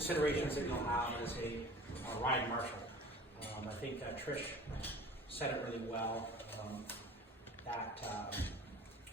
considerations that you'll have as a ride marshal. I think Trish said it really well, that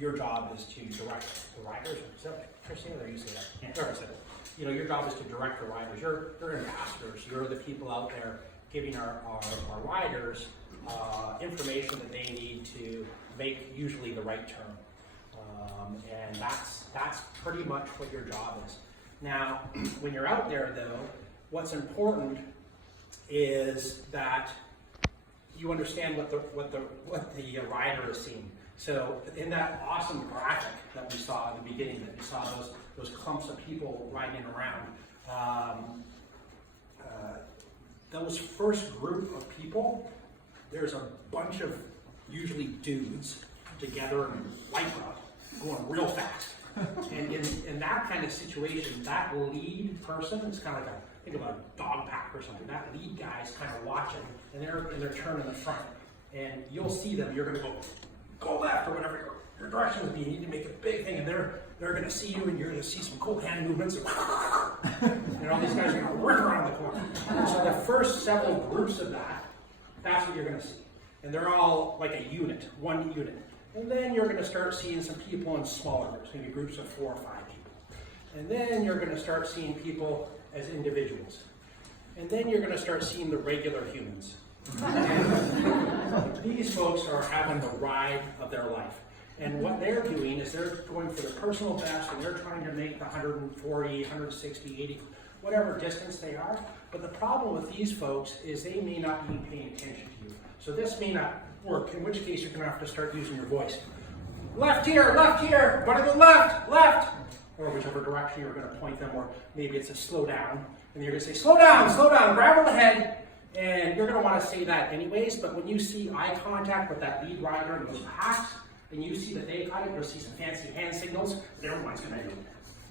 your job is to direct the riders. Is that Trish saying, or you say that? Yeah. Or said it. You know, your job is to direct the riders. You're ambassadors. You're the people out there giving our riders information that they need to make usually the right turn. And that's pretty much what your job is. Now, when you're out there though, what's important is that you understand what the rider is seeing. So in that awesome graphic that we saw at the beginning, that you saw those clumps of people riding around, those first group of people, there's a bunch of usually dudes together in lycra going real fast. And in that kind of situation, that lead person is kind of like think about a dog pack or something. That lead guy's kind of watching, and they're in their turn in the front. And you'll see them, you're gonna go left or whatever your direction would be. You need to make a big thing, and they're gonna see you, and you're gonna see some cool hand movements. And all these guys are gonna work around the corner. So the first several groups of that's what you're gonna see. And they're all like a unit, one unit. And then you're gonna start seeing some people in smaller groups, maybe groups of 4 or 5 people. And then you're gonna start seeing people as individuals. And then you're gonna start seeing the regular humans. These folks are having the ride of their life. And what they're doing is they're going for their personal best, and they're trying to make the 140, 160, 80, whatever distance they are. But the problem with these folks is they may not be paying attention to you. So this may not work, in which case you're gonna have to start using your voice. Left here, wanna go left! Or whichever direction you're gonna point them, or maybe it's a slow down, and you're gonna say, slow down, grab the head, and you're gonna wanna say that anyways, but when you see eye contact with that lead rider and those packs, and you see that they got it, you'll see some fancy hand signals, and everyone's gonna do it.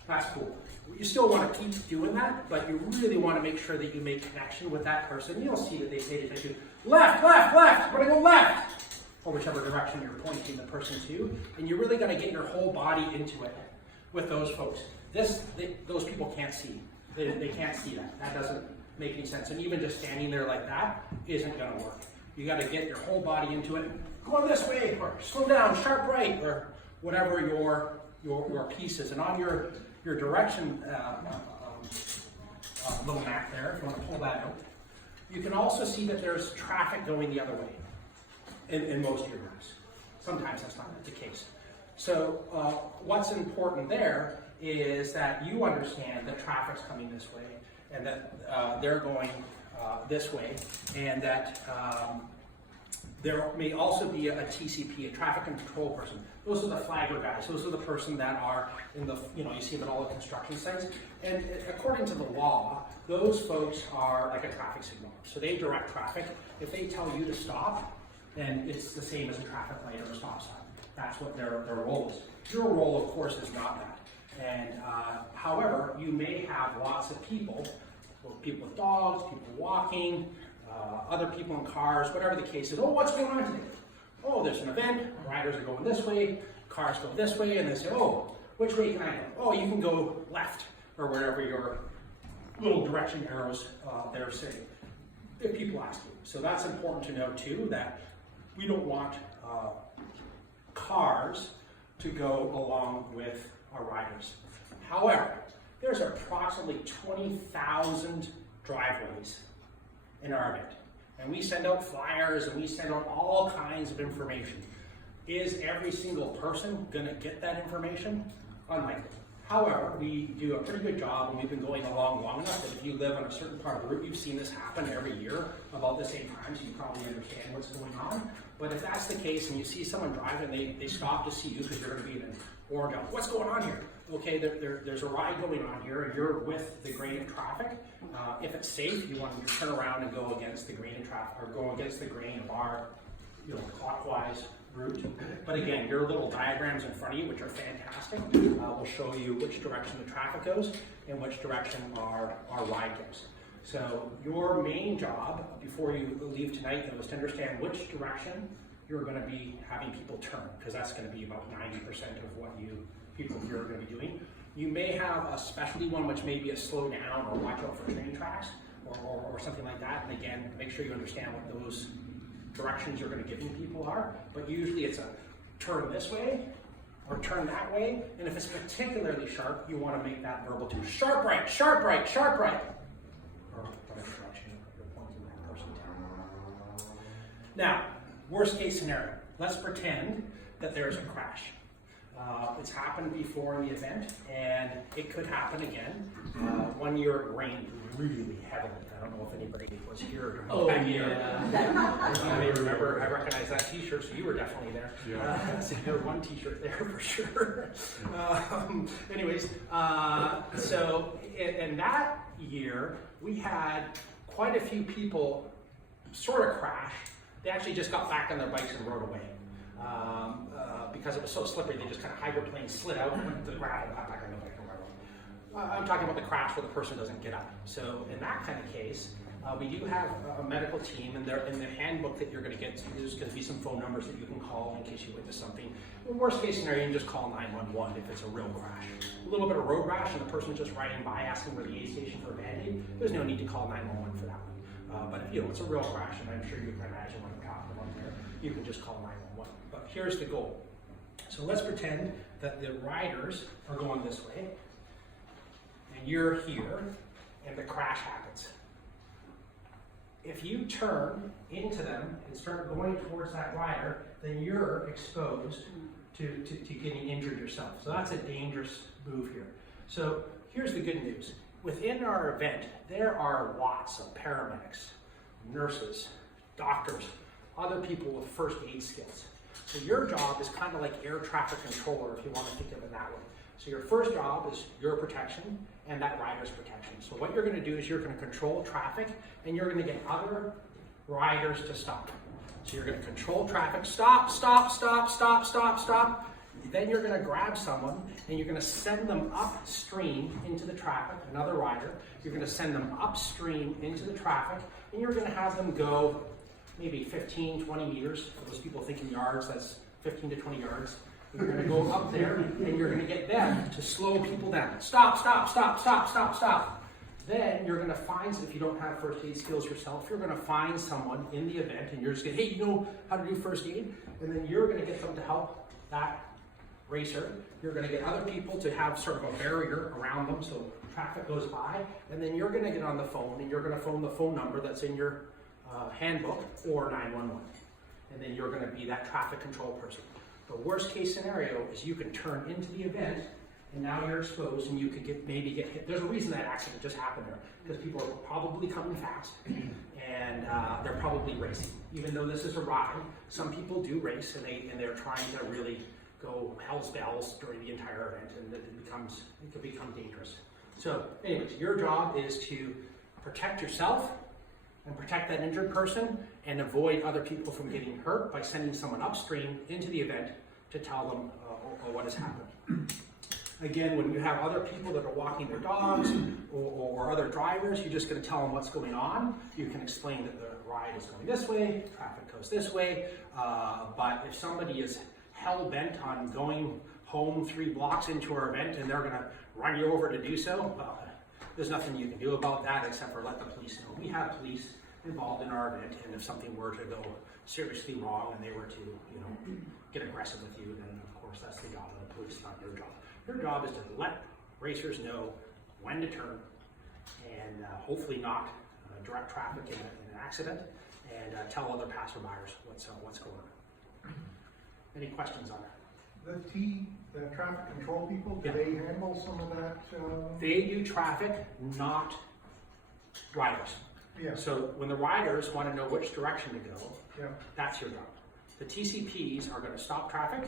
That's cool. You still wanna keep doing that, but you really wanna make sure that you make connection with that person. You'll see that they say to you, left, wanna go left, or whichever direction you're pointing the person to, and you really gotta get your whole body into it with those folks. Those people can't see. They can't see that. That doesn't make any sense. And even just standing there like that isn't gonna work. You gotta get your whole body into it. Go this way, or slow down, sharp right, or whatever your piece is. And on your direction little map there, if you want to pull that out, you can also see that there's traffic going the other way in most of your maps. Sometimes that's not the case. So what's important there is that you understand that traffic's coming this way, and that they're going this way, and that there may also be a TCP, a traffic control person. Those are the flagger guys. Those are the person that are in the, you see them at all the construction sites. And according to the law, those folks are like a traffic signal. So they direct traffic. If they tell you to stop, then it's the same as a traffic light or a stop sign. That's what their role is. Your role, of course, is not that. And however, you may have lots of people with dogs, people walking, other people in cars, whatever the case is. Oh, what's going on today? Oh, there's an event, riders are going this way, cars go this way, and they say, oh, which way can I go? Oh, you can go left, or wherever your little direction arrows there say, if people ask you. So that's important to know too, that we don't want cars to go along with our riders. However, there's approximately 20,000 driveways in our event. And we send out flyers and we send out all kinds of information. Is every single person gonna get that information? Unlikely. However, we do a pretty good job, and we've been going along long enough that if you live on a certain part of the route, you've seen this happen every year about the same time, so you probably understand what's going on. But if that's the case and you see someone driving, they stop to see you because you're gonna be in an orange out. What's going on here? Okay, there's a ride going on here, and you're with the grain of traffic. If it's safe, you want to turn around and go against the grain of traffic, or go against the grain of our, clockwise route. But again, your little diagrams in front of you, which are fantastic, will show you which direction the traffic goes and which direction our ride goes. So your main job before you leave tonight was to understand which direction you're going to be having people turn, because that's going to be about 90% of what you're going to be doing. You may have a specialty one, which may be a slow down or watch out for train tracks or something like that. And again, make sure you understand what those directions you're going to giving people are. But usually it's a turn this way or turn that way. And if it's particularly sharp, you want to make that verbal too. Sharp right, sharp right, sharp right. Or whatever direction you're pointing that person to. Now, worst case scenario. Let's pretend that there's a crash. It's happened before in the event, and it could happen again. One year it rained really heavily. I don't know if anybody was here that year. I may remember, I recognize that t-shirt, so you were definitely there. Yeah. So there was one t-shirt there for sure. Anyways, so in that year, we had quite a few people sort of crash. They actually just got back on their bikes and rode away. Because it was so slippery, they just kind of hydroplaned, slid out, went into the gravel, got back on the bike and rode away. I'm talking about the crash where the person doesn't get up. So in that kind of case, we do have a medical team, and in the handbook that you're going to get, there's going to be some phone numbers that you can call in case you witness something. In worst case scenario, you can just call 911 if it's a real crash. A little bit of road rash and the person's just riding by asking for the aid station for a Band-Aid, there's no need to call 911 for that one. But if it's a real crash, and I'm sure you can imagine what I'm talking about there, you can just call 911. But here's the goal. So let's pretend that the riders are going this way, and you're here, and the crash happens. If you turn into them and start going towards that rider, then you're exposed to getting injured yourself. So that's a dangerous move here. So here's the good news. Within our event, there are lots of paramedics, nurses, doctors, other people with first aid skills. So your job is kind of like air traffic controller, if you want to think of it that way. So your first job is your protection and that rider's protection. So what you're going to do is you're going to control traffic, and you're going to get other riders to stop. So you're going to control traffic, stop, stop, stop, stop, stop, stop. Then you're going to grab someone, and you're going to send them upstream into the traffic, another rider. You're going to send them upstream into the traffic, and you're going to have them go maybe 15, 20 meters. For those people thinking yards, that's 15 to 20 yards. You're going to go up there, and you're going to get them to slow people down. Stop, stop, stop, stop, stop, stop. Then you're going to find, if you don't have first aid skills yourself, you're going to find someone in the event, and you're just going to, hey, you know how to do first aid? And then you're going to get them to help that racer. You're going to get other people to have sort of a barrier around them so traffic goes by, and then you're going to get on the phone, and you're going to phone the phone number that's in your handbook or 911, and then you're going to be that traffic control person. The worst case scenario is you can turn into the event, and now you're exposed, and you could maybe get hit. There's a reason that accident just happened there, because people are probably coming fast, and they're probably racing. Even though this is a ride, some people do race, and they're trying to really go hell's bells during the entire event, and it can become dangerous. So anyways, your job is to protect yourself and protect that injured person and avoid other people from getting hurt by sending someone upstream into the event to tell them what has happened. Again, when you have other people that are walking their dogs or other drivers, you're just going to tell them what's going on. You can explain that the ride is going this way, traffic goes this way, but if somebody is hell-bent on going home 3 blocks into our event and they're going to run you over to do so, well, there's nothing you can do about that except for let the police know. We have police involved in our event, and if something were to go seriously wrong and they were to, get aggressive with you, then of course that's the job of the police, not your job. Your job is to let racers know when to turn and hopefully not direct traffic in an accident, and tell other passerbyers what's going on. Any questions on that? The traffic control people, do they handle some of that? They do traffic, not riders. Yeah. So when the riders want to know which direction to go, that's your job. The TCPs are going to stop traffic,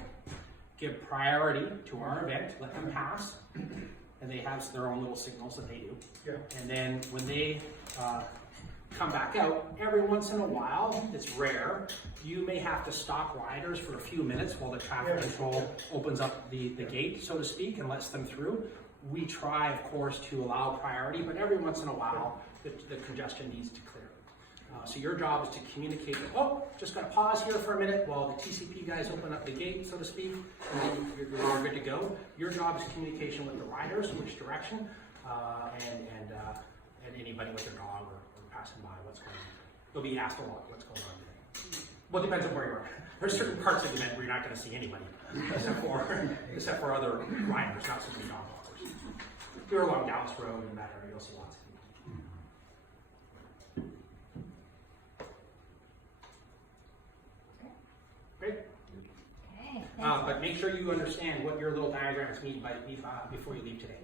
give priority to our event, let them pass, and they have their own little signals that they do. Yeah. And then when they come back out, every once in a while, it's rare, you may have to stop riders for a few minutes while the traffic control opens up the gate, so to speak, and lets them through. We try, of course, to allow priority, but every once in a while, the congestion needs to clear. So your job is to communicate that, oh, just got to pause here for a minute while the TCP guys open up the gate, so to speak, and then you're good to go. Your job is communication with the riders, which direction, and anybody with their dog or passing by, what's going on. You'll be asked a lot what's going on today. Well, it depends on where you are. There's certain parts of the event where you're not going to see anybody, except for other riders, not so many dog walkers. If you're along Dallas Road in that area, you'll see lots of people. Great. Okay. But make sure you understand what your little diagrams mean before you leave today.